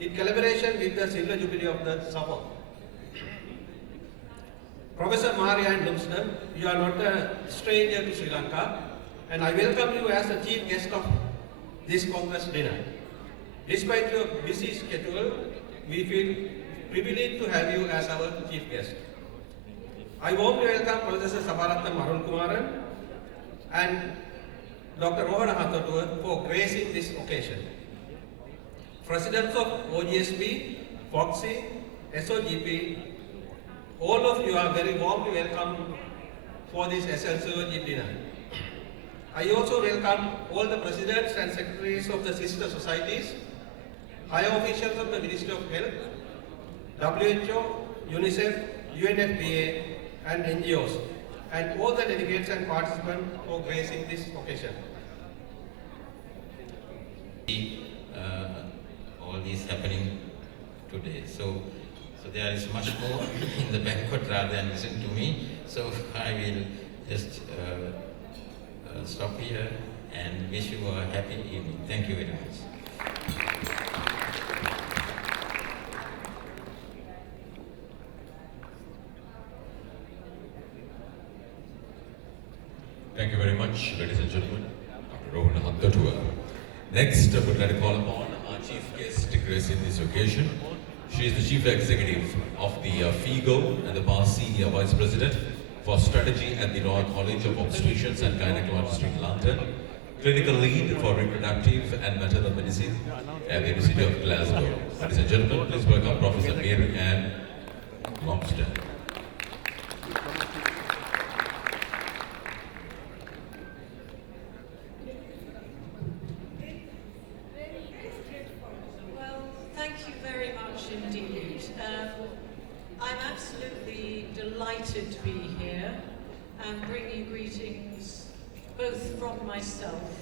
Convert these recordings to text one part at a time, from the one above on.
in collaboration with the Silver Jubilee of the SAFOG. Professor Marianne Lumsden, you are not a stranger to Sri Lanka, and I welcome you as the chief guest of this Congress dinner. Despite your busy schedule, we feel privileged to have you as our chief guest. I warmly welcome Professor Sabaratnam Arunkumaran and Dr. Rohana Hathattuwa for gracing this occasion. Presidents of OGSB, FOGSI, SOGP, all of you are very warmly welcome for this SLCOG dinner. I also welcome all the presidents and secretaries of the sister societies, high officials of the Ministry of Health, WHO, UNICEF, UNFPA, and NGOs, and all the delegates and participants for gracing this occasion. All this happening today. So there is much more in the banquet rather than listen to me. So I will just stop here and wish you a happy evening. Thank you very much. Thank you very much, ladies and gentlemen. Dr. Rohana Hathattuwa. Next, I would like to call upon our chief guest to grace in this occasion. She is the chief executive of the FIGO and the past senior vice president for strategy at the Royal College of Obstetricians and Gynecologists in London, clinical lead for reproductive and maternal medicine at the University of Glasgow. Ladies and gentlemen, please welcome Professor Mary Ann Lumsden. I'm absolutely delighted to be here and bring you greetings both from myself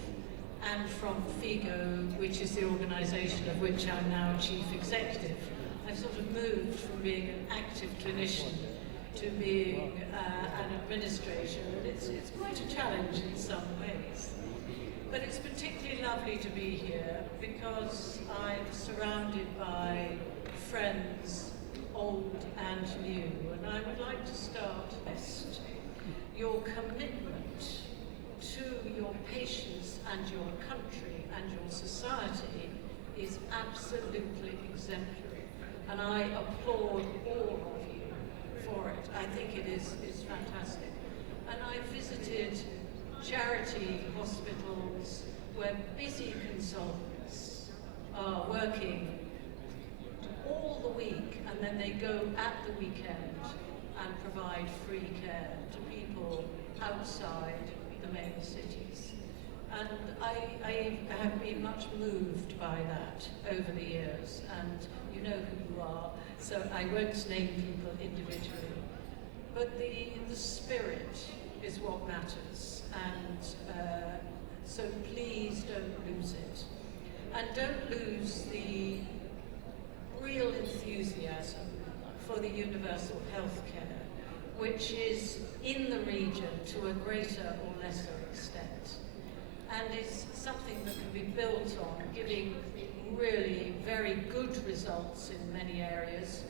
and from FIGO, which is the organisation of which I'm now chief executive. I've sort of moved from being an active clinician to being an administrator, and it's quite a challenge in some ways. But it's particularly lovely to be here because I'm surrounded by friends, old and new, and I would like to start with your commitment to your patients and your country and your society is absolutely exemplary, and I applaud all of you for it. I think it is fantastic. And I visited charity hospitals where busy consultants are working all the week, and then they go at the weekend and provide free care to people outside the main cities. And I have been much moved by that over the years, and you know who you are, so I won't name people individually. But the spirit is what matters, and so please don't lose it. And don't lose the real enthusiasm for the universal health care, which is in the region to a greater or lesser extent, and is something that can be built on, giving really very good results in many areas,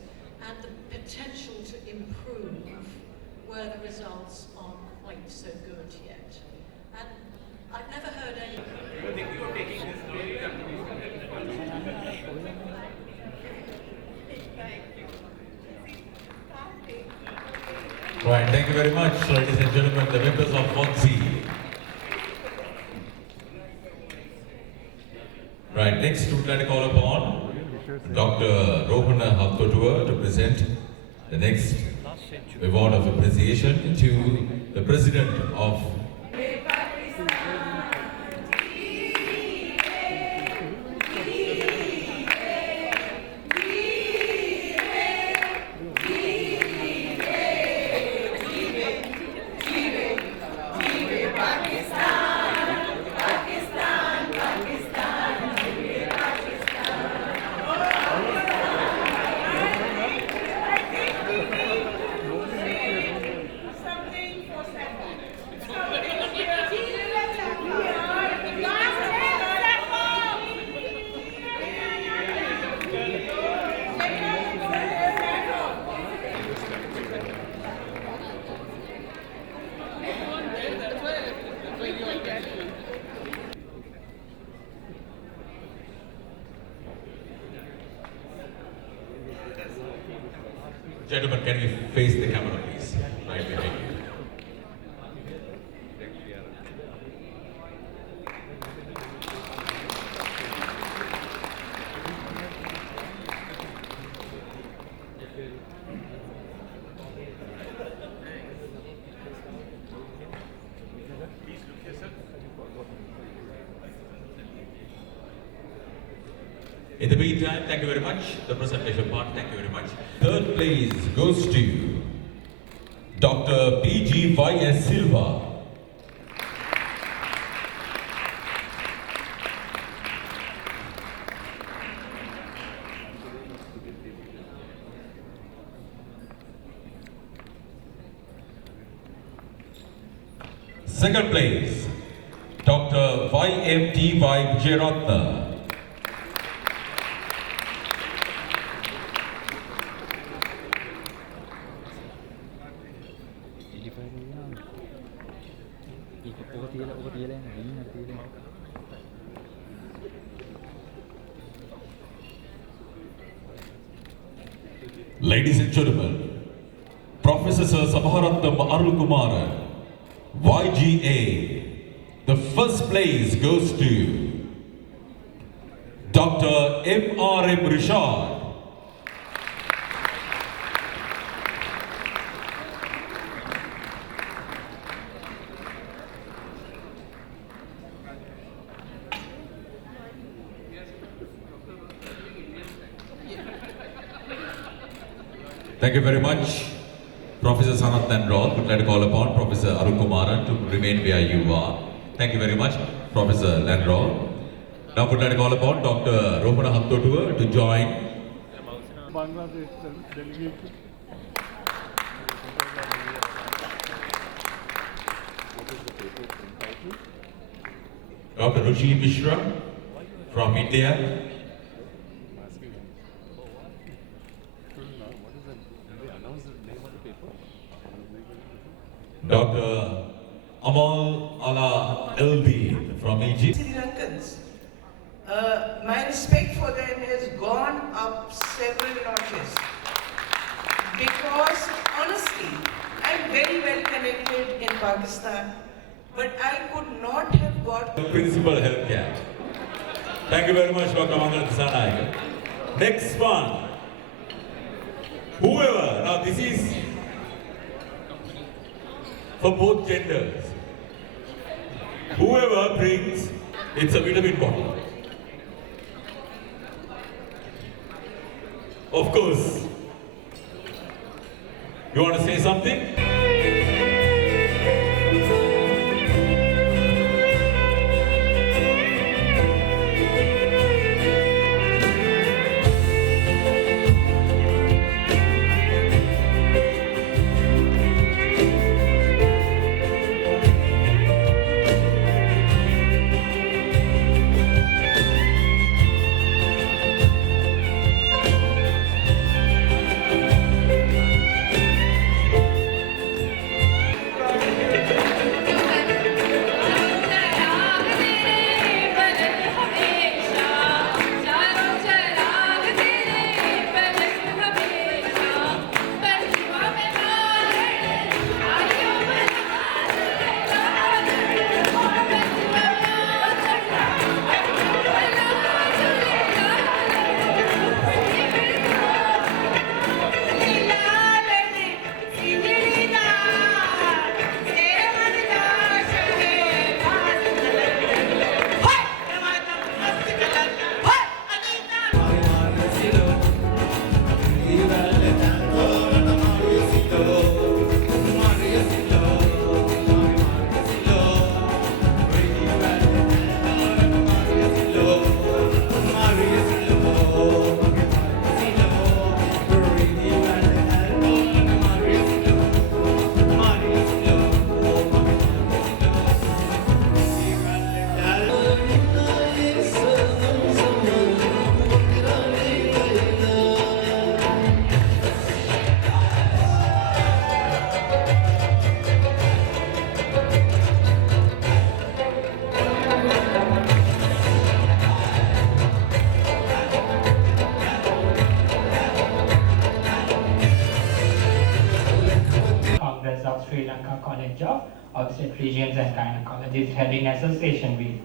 and the potential to improve where the results aren't quite so good yet. And I've never heard any... Right, thank you very much, ladies and gentlemen, the members of FOGSI. Right, next we would like to call upon Dr. Rohana Hathattuwa to present the next award of appreciation to the President of Gentlemen, can you face the camera, please? Right behind you. In the meantime, thank you very much. The presentation part, thank you very much. Third place goes to Dr. PGYS Silva. Second place, Dr. YMT Vijayratna. Ladies and gentlemen, Professor Sir Sabaharatnam Arukumaran, YGA. The first place goes to Dr. M.R.M. Rishad. Thank you very much, Professor Sanat Nandrol. Would like to call upon Professor Arukumaran to remain where you are. Thank you very much, Professor Landrol. Now would like to call upon Dr. Rohana Hamtotua to join. Dr. Ruchi Mishra from India. Dr. Amal Ala LD from Egypt. Sri Lankans. My respect for them has gone up several notches because honestly, I'm very well connected in Pakistan, but I could not have got Principal Healthcare. Thank you very much, Dr. Mangal Disanayak. Next one. Whoever, now this is for both genders. Whoever brings, it's a vitamin bottle. Of course. You want to say something? Sri Lanka College of Obstetricians and Gynecologists held in association with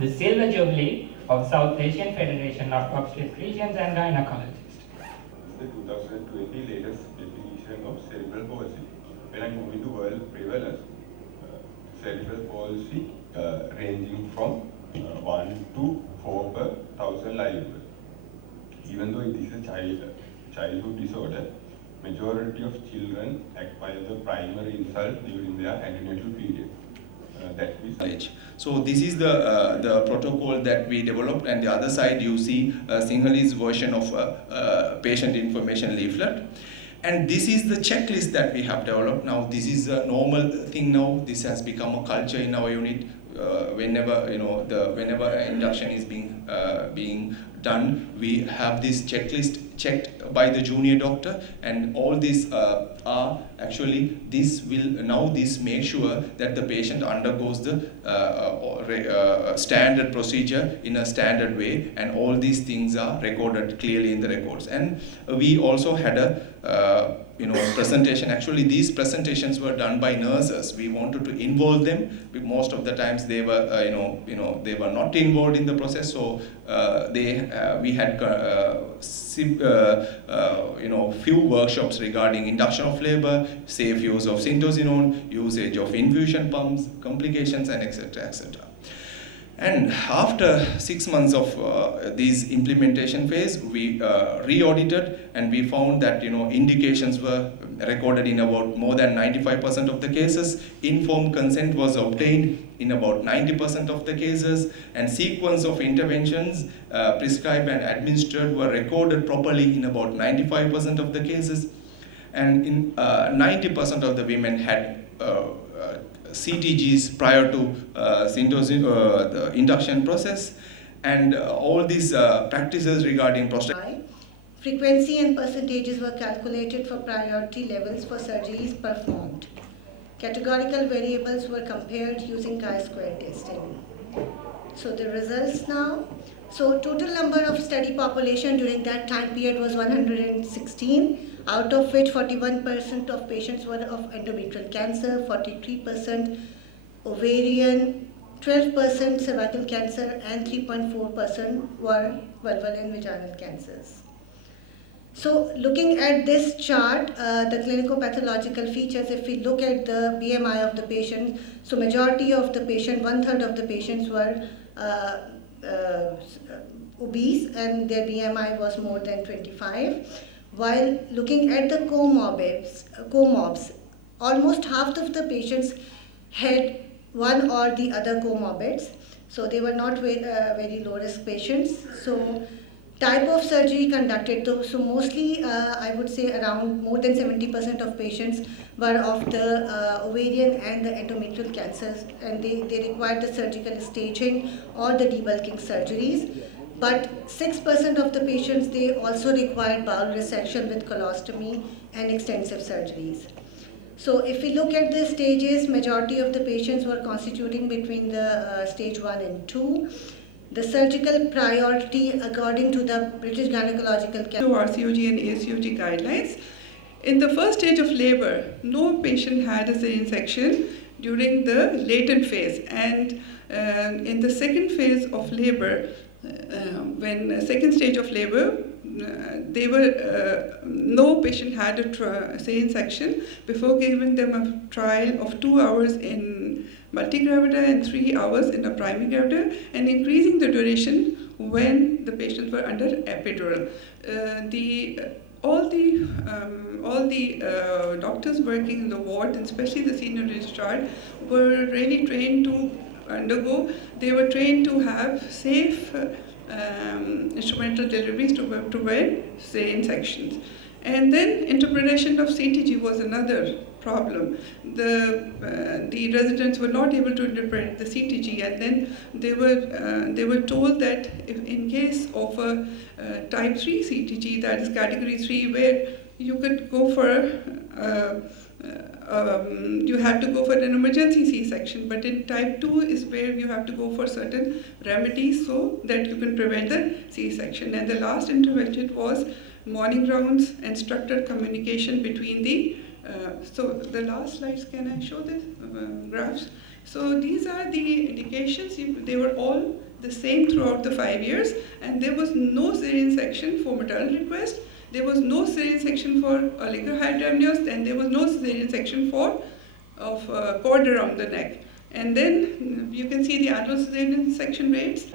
the Silver Jubilee of South Asian Federation of Obstetricians and Gynecologists. The 2020 latest definition of cerebral palsy. When I move into world prevalence, cerebral palsy ranging from 1 to 4 per 1,000 live. Even though it is a childhood disorder, majority of children acquire the primary insult during their antenatal period. So this is the protocol that we developed, and the other side you see Sinhalese version of patient information leaflet. And this is the checklist that we have developed. Now this is a normal thing now. This has become a culture in our unit. Whenever whenever induction is being done, we have this checklist checked by the junior doctor, and all these are actually this make sure that the patient undergoes the standard procedure in a standard way, and all these things are recorded clearly in the records. And we also had a presentation. Actually, these presentations were done by nurses. We wanted to involve them. Most of the times they were they were not involved in the process, so we had few workshops regarding induction of labor, safe use of syntocinon, usage of infusion pumps, complications, and etc. And after 6 months of this implementation phase, we re-audited, and we found that indications were recorded in about more than 95% of the cases. Informed consent was obtained in about 90% of the cases, and sequence of interventions prescribed and administered were recorded properly in about 95% of the cases, and in 90% of the women had CTGs prior to the induction process, and all these practices regarding prostate. Frequency and percentages were calculated for priority levels for surgeries performed. Categorical variables were compared using chi-square testing. So the results now. So total number of study population during that time period was 116, out of which 41% of patients were of endometrial cancer, 43% ovarian, 12% cervical cancer, and 3.4% were vulval and vaginal cancers. So looking at this chart, the clinico-pathological features, if we look at the BMI of the patient, so majority of the patient, 1/3 of the patients were obese, and their BMI was more than 25. While looking at the comorbs, almost half of the patients had one or the other comorbids, so they were not very low-risk patients. So type of surgery conducted, so mostly I would say around more than 70% of patients were of the ovarian and the endometrial cancers, and they required the surgical staging or the debulking surgeries. But 6% of the patients, they also required bowel resection with colostomy and extensive surgeries. So if we look at the stages, majority of the patients were constituting between the stage 1 and 2. The surgical priority according to the British Gynecological RCOG and ACOG guidelines. In the first stage of labor, no patient had a cesarean section during the latent phase, and in the second phase of labor, second stage of labor, no patient had a cesarean section before giving them a trial of 2 hours in multigravida and 3 hours in a primary gravida, and increasing the duration when the patients were under epidural. All the doctors working in the ward, and especially the senior registrar, were really trained to undergo. They were trained to have safe instrumental deliveries to prevent cesarean sections. And then interpretation of CTG was another problem. The residents were not able to interpret the CTG, and then they were told that if in case of a type 3 CTG, that is category 3, where you could go for you had to go for an emergency C-section, but in type 2 is where you have to go for certain remedies so that you can prevent the C-section. And the last intervention was morning rounds and structured communication between the So the last slides, can I show the graphs? So these are the indications. They were all the same throughout the 5 years, and there was no cesarean section for maternal request. There was no cesarean section for oligohydramnios, and there was no cesarean section for cord around the neck. And then you can see the annual cesarean section rates.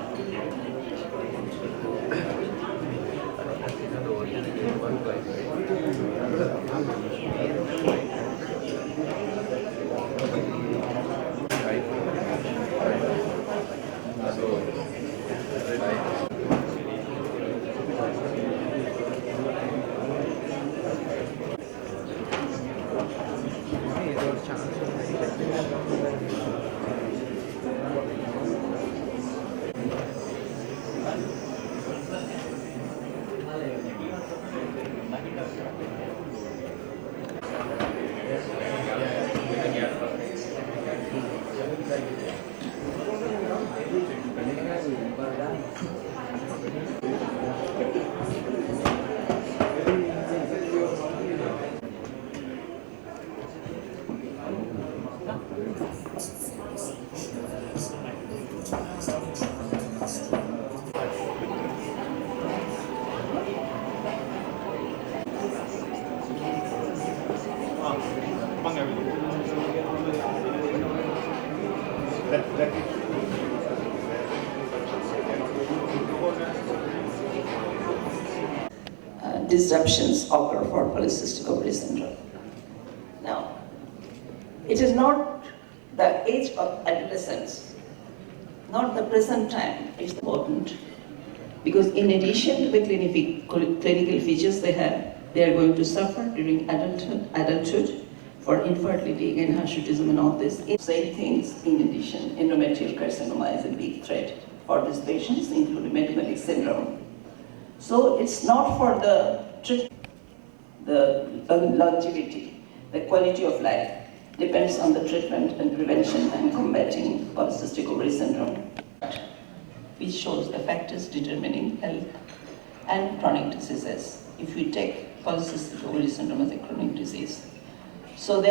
Disruptions occur for polycystic ovary syndrome. Now, it is not the age of adolescence, not the present time, it's important, because in addition to the clinical features they have, they are going to suffer during adulthood for infertility, again, hirsutism and all this. Same things in addition, endometrial carcinoma is a big threat for these patients, including metabolic syndrome. So it's not for the longevity, the quality of life depends on the treatment and prevention and combating polycystic ovary syndrome, which shows the factors determining health and chronic diseases if we take polycystic ovary syndrome as a chronic disease. So there